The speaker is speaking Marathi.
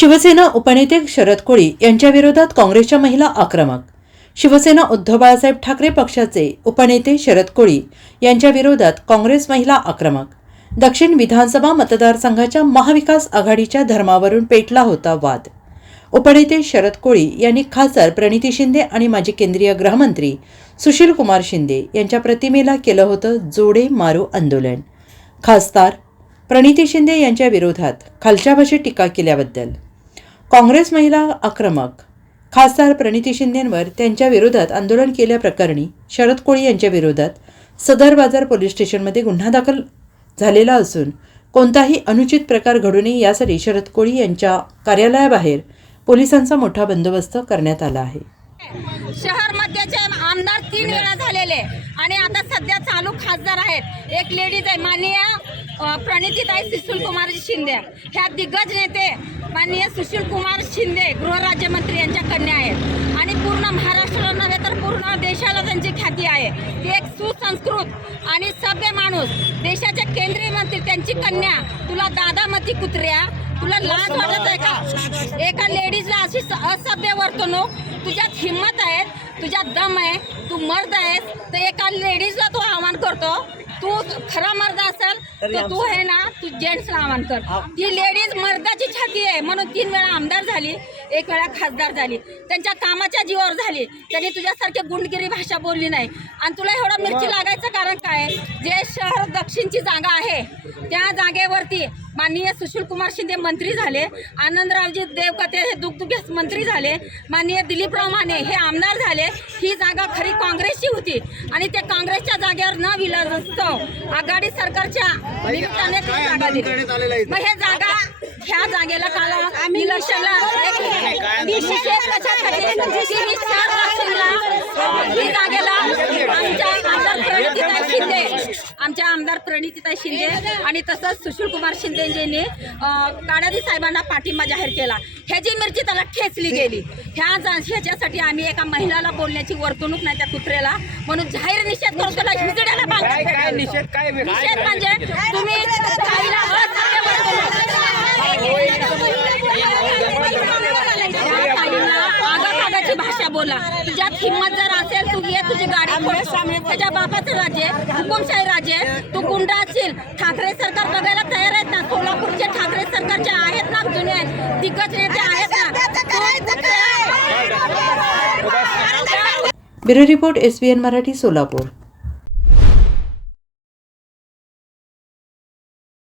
शिवसेना उपनेते शरद कोळी यांच्या विरोधात काँग्रेसच्या महिला आक्रमक। शिवसेना उद्धव बाळासाहेब ठाकरे पक्षाचे उपनेते शरद कोळी यांच्या विरोधात काँग्रेस महिला आक्रमक। दक्षिण विधानसभा मतदारसंघाच्या महाविकास आघाडीच्या धर्मावरून पेटला होता वाद। उपनेते शरद कोळी यांनी खासदार प्रणिती शिंदे आणि माजी केंद्रीय गृहमंत्री सुशील कुमार शिंदे यांच्या प्रतिमेला केलं होतं जोडे मारो आंदोलन। खासदार प्रणिती शिंदे यांच्या विरोधात खालच्या भाषेत टीका केल्याबद्दल काँग्रेस महिला आक्रमक। खासदार प्रणिती शिंदेंवर त्यांच्या विरोधात आंदोलन केल्याप्रकरणी शरद कोळी यांच्या विरोधात सदर बाजार पोलीस स्टेशनमध्ये गुन्हा दाखल झालेला असून कोणताही अनुचित प्रकार घडू नये यासाठी शरद कोळी यांच्या कार्यालयाबाहेर पोलिसांचा मोठा बंदोबस्त करण्यात आला आहे। शहर मध्यचे आमदार 3 वेळा झालेले आणि आता सध्या चालू खासदार आहेत। एक लेडीज आहे माननीय प्रणितीताई सुशील कुमार शिंदे, ह्या दिग्गज नेते माननीय सुशील कुमार शिंदे गृहराज्यमंत्री यांच्या कन्या आहेत आणि पूर्ण महाराष्ट्राला नव्हे तर पूर्ण देशाला त्यांची ख्याती आहे। ती एक सुसंस्कृत आणि सभ्य माणूस, देशाचे केंद्रीय मंत्री त्यांची कन्या। तुला दादा मती कुत्र्या, तुला लाज वाटत आहे का? एका लेडीजला अशी असभ्य वर्तणूक, तुझ्यात हिम्मत आहे, तुझ्यात दम आहे, तू मर्द आहेस तर एका लेडीजला तू आव्हान करतो? तू खरा मर्द असेल तर तू आहे ना, तू जेंट्सला आव्हान कर। ती लेडीज मर्दाची छाती आहे म्हणून 3 वेळा आमदार झाली, 1 वेळा खासदार झाली, त्यांच्या कामाच्या जीवावर झाली। त्यांनी तुझ्यासारखी गुंडगिरी भाषा बोलली नाही आणि तुला एवढं मिरची लागायचं कारण काय? जे शहर दक्षिणची जागा आहे त्या जागेवरती माननीय सुशील कुमार शिंदे मंत्री झाले, आनंदरावजी देवकते हे दुग्धविकास मंत्री झाले, माननीय दिलीपराव माने हे आमदार झाले। ही जागा खरी काँग्रेसची होती आणि त्या काँग्रेसच्या जागेवर न विलासतो आघाडी सरकारच्या निमित्ताने जागा दिली। मग हे जागा ह्या जागेला काल आम्ही इलेक्शनला आमच्या आमदार प्रणितीताई शिंदे आणि तसंच सुशील कुमार शिंदेजींनी काडादी साहेबांना पाठिंबा जाहीर केला। ह्याची मिरची त्याला ठेचली गेली। ह्याच्यासाठी आम्ही एका महिलाला बोलण्याची वर्तणूक नाही त्या कुत्र्याला म्हणून जाहीर निषेध करतो। त्याला हिजड्याला बांधतो। निषेध म्हणजे तुम्ही भाषा बोला। तुझ्यात हिम्मत जर असेल तू ये, तुझी गाडी त्याच्या बापाचं राज्य, हुकुमशाही राज्य, तू गुंडा असेल। ठाकरे सरकार बघायला तयार आहेत ना? सोलापूरचे ठाकरे सरकारचे आहेत ना, जुने दिग्गज नेते आहेत ना। Bureau report SBN Marathi Solapur.